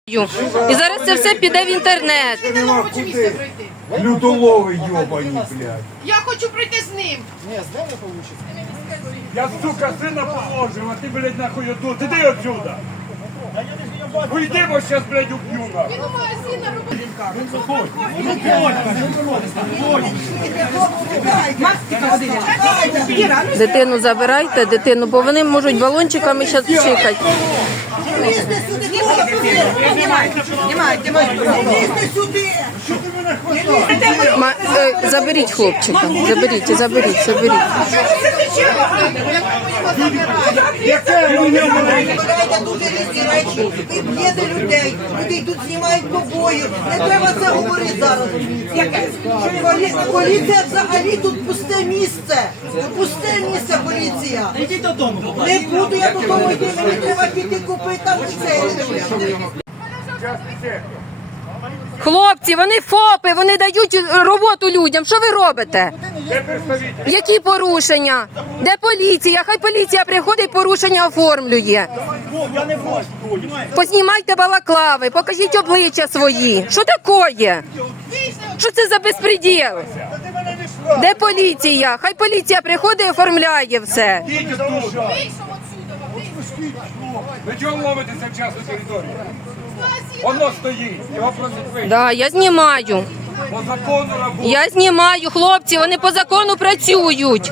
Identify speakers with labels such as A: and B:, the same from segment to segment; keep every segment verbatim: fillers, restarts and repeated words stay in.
A: І зараз це все піде в інтернет.
B: Лютолови йобані, блядь.
C: Я хочу пройти з ним.
B: Я, сука, сина положив, а ти, блядь, нахуй тут. Іди отсюда. Уйди, бо щас, блядь, уб'ю, нахуй.
C: Він у магазина робить.
A: Дитину забирайте, дитину, бо вони можуть балончиками зараз чихати. Ма- е, Заберіть хлопчика, заберіть, заберіть, заберіть.
D: Збираєте дуже різні речі, ви б'єте людей, людей тут знімають побої. Не треба це говорити зараз. Полі- Поліція взагалі тут пусте місце. Пусте місце поліція.
E: Йдіть додому.
D: Не буду я додому йти, мені треба піти купити там це.
A: Хлопці, вони ФОПи, вони дають роботу людям. Що ви робите?
B: Де представитель?
A: Які порушення? Де поліція? Хай поліція приходить, порушення оформлює.
E: Я не можу, понімаєте?
A: Познімайте балаклави, покажіть обличчя свої. Що таке? Що це за безпреділ? Де поліція? Хай поліція приходить і оформляє все.
B: Ідіть отсюда. Ви чого ловитеся в частну територію? Воно стоїть, його просить вийти.
A: Да, я знімаю.
B: По закону роботи.
A: Я знімаю, хлопці, вони по закону працюють.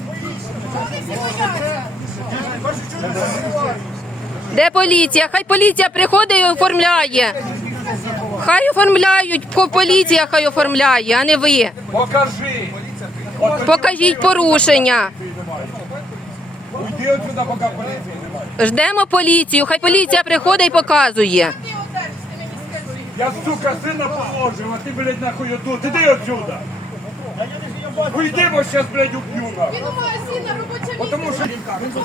A: Де поліція? Хай поліція приходить і оформляє. Хай оформляють, по- поліція хай оформляє, а не ви.
B: Покажи.
A: Покажіть порушення.
B: Уйди отсюда, поки поліції немає.
A: Ждемо поліцію, хай поліція приходить і показує.
B: Я, сука, сина положив, а ти, блядь, нахуй тут. Іди отсюда. Уйди, бо щас, блядь, уб'ю, нахуй.
C: Він у магазина робоче місце.
B: Потому що...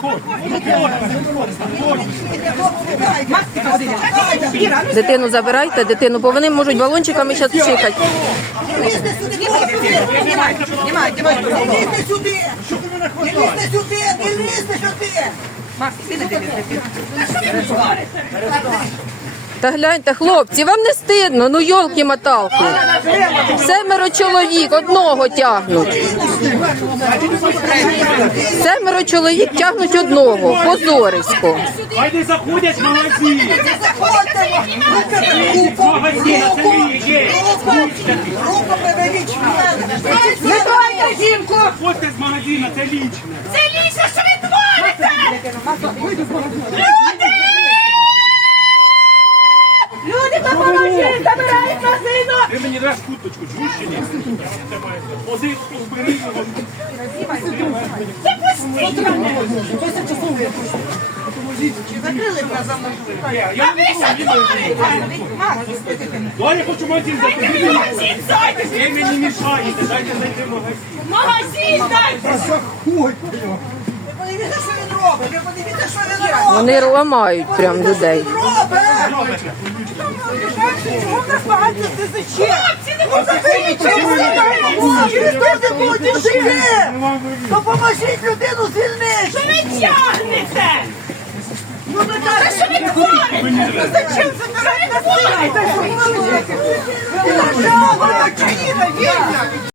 A: Дитину забирайте, дитину, бо вони можуть балончиками зараз чихати.
D: Лізьте сюди, знімайте, знімайте, не лізьте сюди, не лізьте сюди, не лізьте сюди.
A: Та гляньте, хлопці, вам не стидно, ну йолки-моталки. Семеро чоловік одного тягнуть. Семеро чоловік тягнуть одного, позорисько.
E: Хай не заходять в магазин.
D: Заходьте, руку,
E: Магазин, це лічі.
D: руку приберіть в мене.
C: Не тройте жінку!
E: Заходьте з магазину, це лічне.
C: Це ліше, що ви творите! Люди! Люди, допоможіть! Забирають магазину!
E: Ти мені даш куточку, чуєш чи ні? Ози, убери його.
C: А ви що творите?
E: Давай я хочу магазин закрити.
C: Магазин зайдете!
E: Ви мені мішаєте, дайте зайти в магазин.
C: Магазин дайте!
D: Ви подивіться, що він робить, ви подивіться, що він робить.
A: Вони ламають прям людей.
D: Робить! Чому так багато ти зачем? Ну заберіть через через те не будете жити! Допоможіть людину звільнити!
C: Що ви тягнете?
D: Ну не так!
C: Та що ви творите?
D: Зачем забирати насильно? Держава, Україна, вільна!